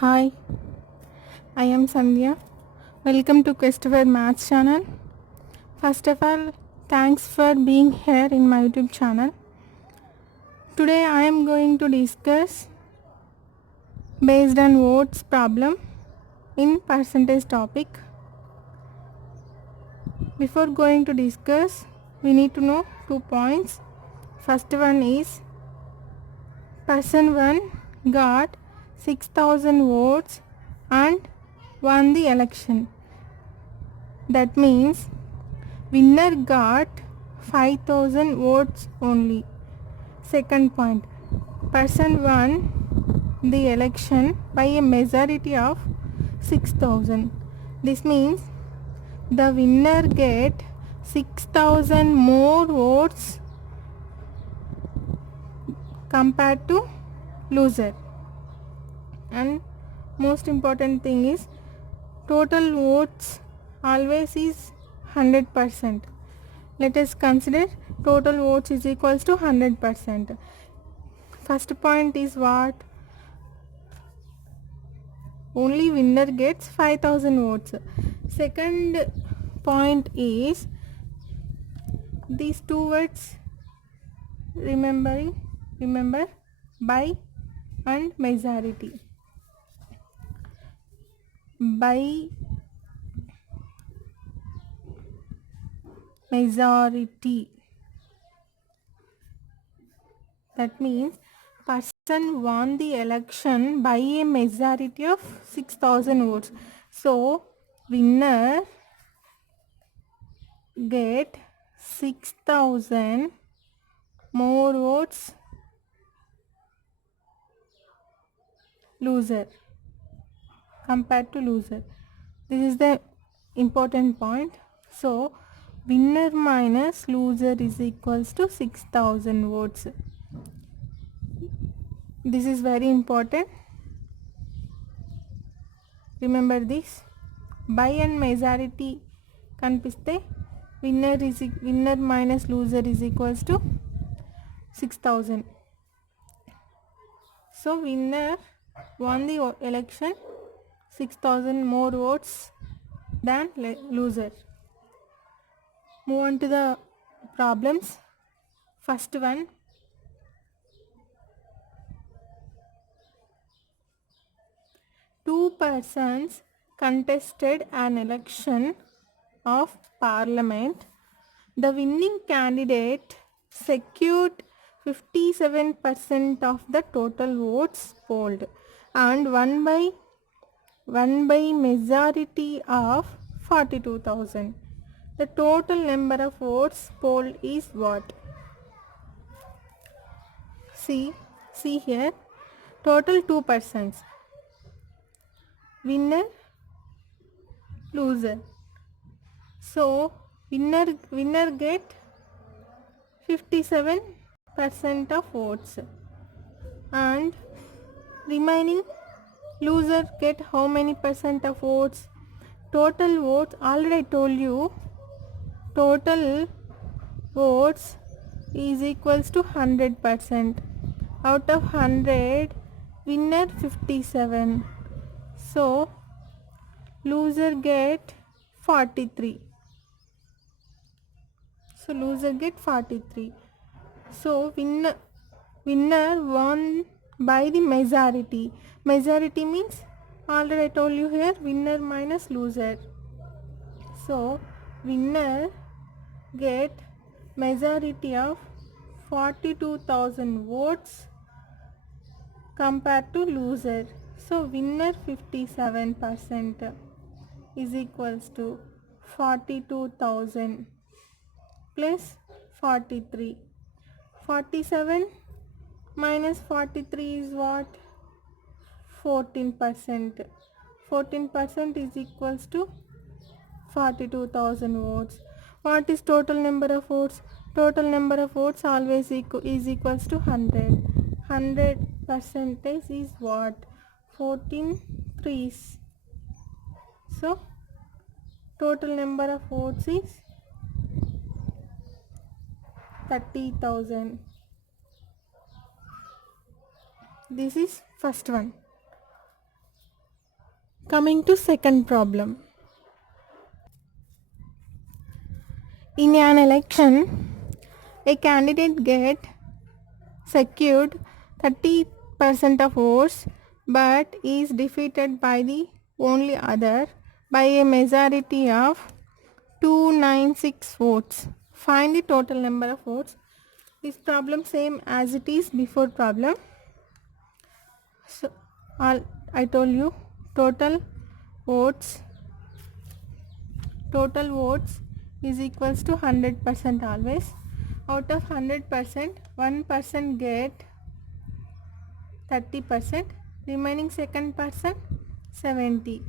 Hi, I am Sandhya. Welcome to Christopher Maths channel. First of all, thanks for being here in my YouTube channel. Today I am going to discuss based on votes problem in percentage topic. Before going to discuss, we need to know 2 points. First one is person 1 got 6000 votes and won the election. That means winner got 5000 votes only. Second point, person won the election by a majority of 6000. This means the winner get 6000 more votes compared to loser. And most important thing is total votes always is 100%. Let us consider total votes is equals to 100%. First point is what? Only winner gets 5000 votes. Second point is these two words remember by and majority. By majority, that means person won the election by a majority of 6000 votes. So winner get 6000 more votes loser compared to loser. This is the important point. So winner minus loser is equals to 6000 votes. This is very important. Remember this. By and majority కనిపిస్తే winner minus loser is equals to 6000. So winner won the election 6000 more votes than loser. Move on to the problems. First one, two persons contested an election of parliament. The winning candidate secured 57% of the total votes polled and won by majority of 42000. The total number of votes polled is what? See here, total 2 persons, winner loser. So winner get 57% of votes and remaining loser get how many percent of votes? Total votes, already I told you, total votes is equals to 100%. Out of 100, winner 57. So loser get 43. So loser get 43. So winner won by the majority. Majority means already I told you here, winner minus loser. So winner get majority of 42000 votes compared to loser. So winner 57% is equals to 42000 plus 43. 47 minus 43 is what? 14%. 14% is equals to 42000 votes. What is total number of votes? Total number of votes always is equals to 100. 100 percentage is what? 14 threes. So total number of votes is 30,000. This is first one. Coming to second problem. In an election, a candidate get secured 30% of votes but is defeated by the only other by a majority of 296 votes. Find the total number of votes. This problem same as it is before problem. So I told you total votes is equals to 100% always. Out of 100%, 1% get 30%, remaining second person 70.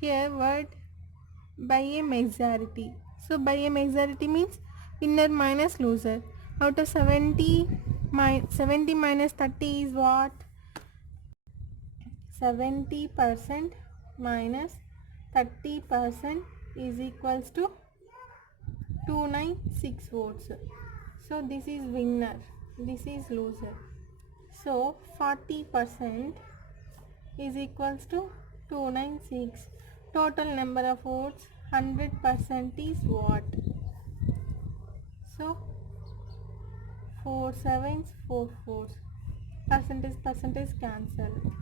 Here word by a majority. So by a majority means winner minus loser. Out of 70 minus 30 is what? 70% minus 30% is equals to 296 votes. So this is winner, this is loser. So 40% is equals to 296. Total number of votes 100% is what? So 4 sevens, 4 fours. Percentage cancel.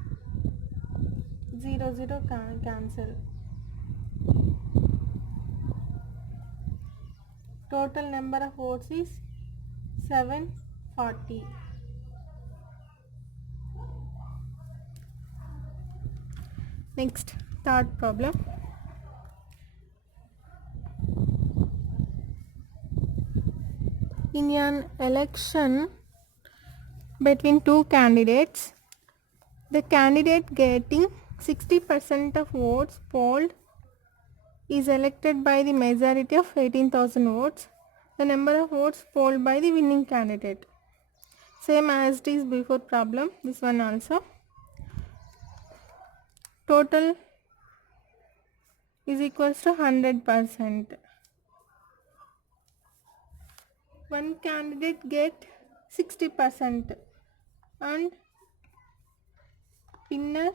0 cancel. Total number of votes is 740. Next, third problem. In an election between two candidates, the candidate getting 60% of votes polled is elected by the majority of 18,000 votes. The number of votes polled by the winning candidate. Same as it is before problem, this one also. Total is equals to 100%. One candidate get 60% and winner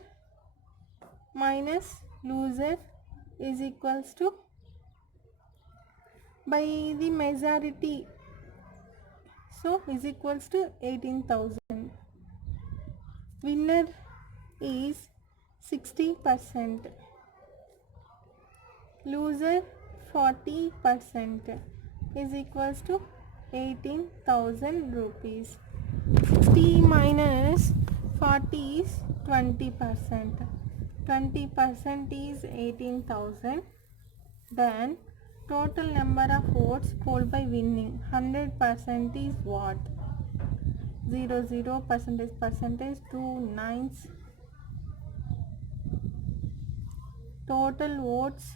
minus loser is equals to by the majority, so is equals to 18,000. Winner is 60%, loser 40% is equals to 18,000 rupees. 60 minus 40 is 20%. 20% is 18,000. Then total number of votes polled by winning 100% is what? 0 percentage 2 nines. Total votes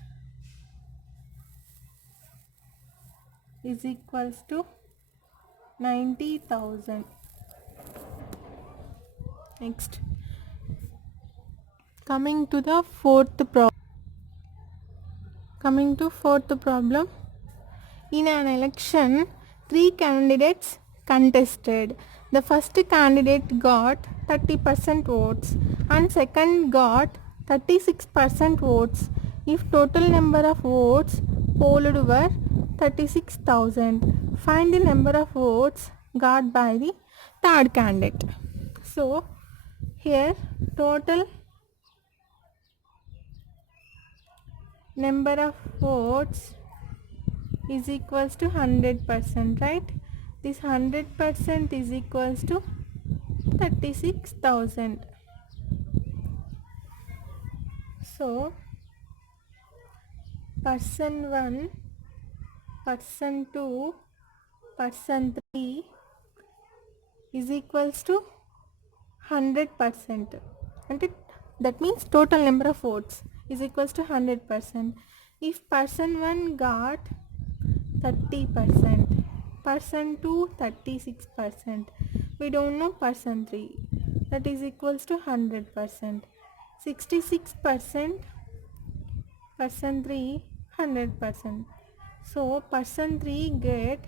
is equals to 90,000. Next, coming to fourth problem. In an election, 3 candidates contested. The first candidate got 30% votes and second got 36% votes. If total number of votes polled were 36,000, find the number of votes got by the third candidate. So here total number of votes is equals to 100%, right? This 100% is equals to 36,000. So person 1, person 2, person 3 is equals to 100%. And that means total number of votes is equals to 100%. If person 1 got 30%, person 2 36%, we don't know person 3, that is equals to 100%. 66%, person 3 100%. So person 3 get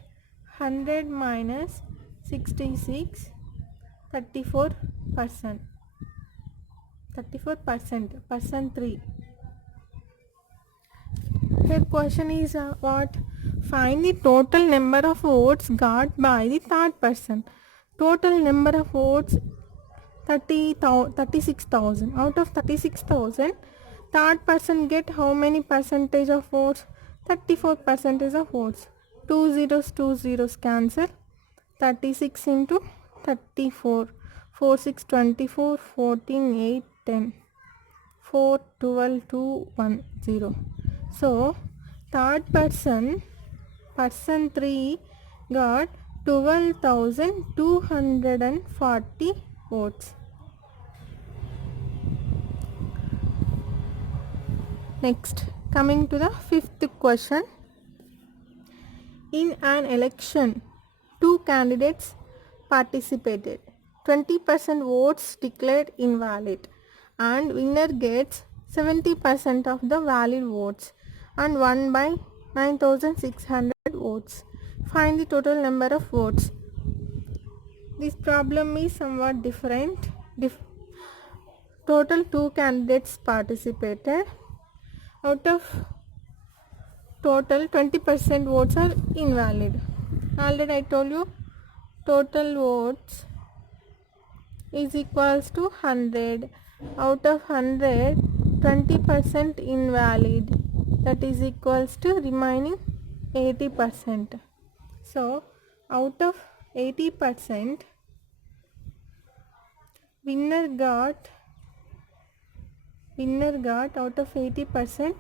100 minus 66, 34%. 34%, person 3. Here question is what? Find the total number of votes got by the third person. Total number of votes 36,000. Out of 36,000, third person get how many percentage of votes? 34 percentage of votes. Two zeros cancel. 36 into 34. 4 6 24, 14 8 10. 4 12 2 1 0. So third person 3 got 12,240 votes. Next, coming to the fifth question. In an election, two candidates participated. 20% votes declared invalid, and winner gets 70% of the valid votes and won by 9,600 votes. Find the total number of votes. This problem is somewhat different. Total two candidates participated. Out of total 20% votes are invalid. Already I told you total votes is equals to 100. Out of 100, 20% invalid, that is equals to remaining 80%. So out of 80%, winner got out of 80%,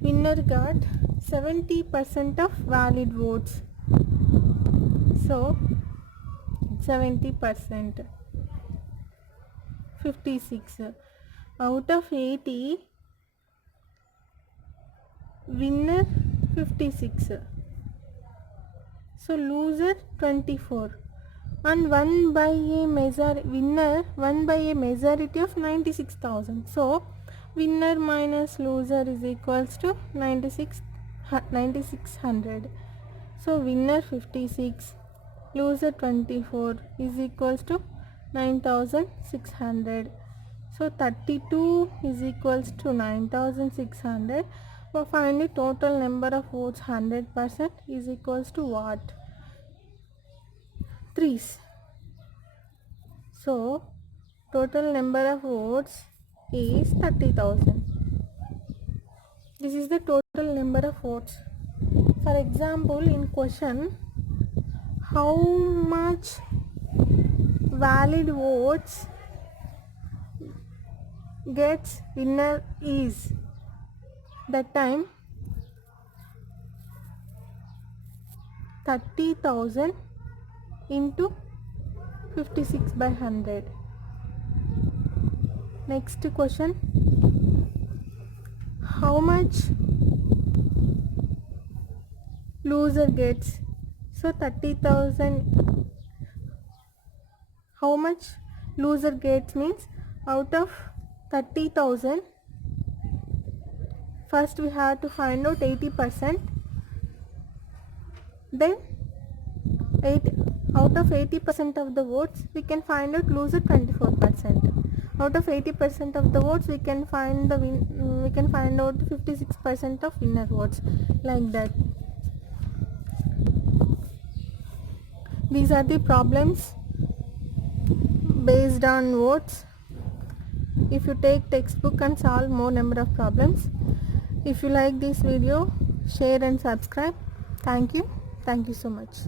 winner got 70% of valid votes. So 70%, 56. Out of 80, winner 56. So loser 24, and won by a majority of 96,000. So winner minus loser is equals to 9600. So winner 56, loser 24 is equals to 9,600. So 32 is equals to 9,600. So find the total number of votes. 100% is equals to what? 3's. So total number of votes is 30,000. This is the total number of votes. For example, in question, how much valid votes gets winner is, that time 30,000 into 56 by 100. Next question, how much loser gets? So 30,000, how much loser gets means out of 30,000, first we have to find out 80%, then out of 80% of the votes we can find out loser 24%. Out of 80% of the votes we can find out 56% of winner votes, like that. These are the problems based on votes. If you take textbook and solve more number of problems. If you like this video, share and subscribe. Thank you so much.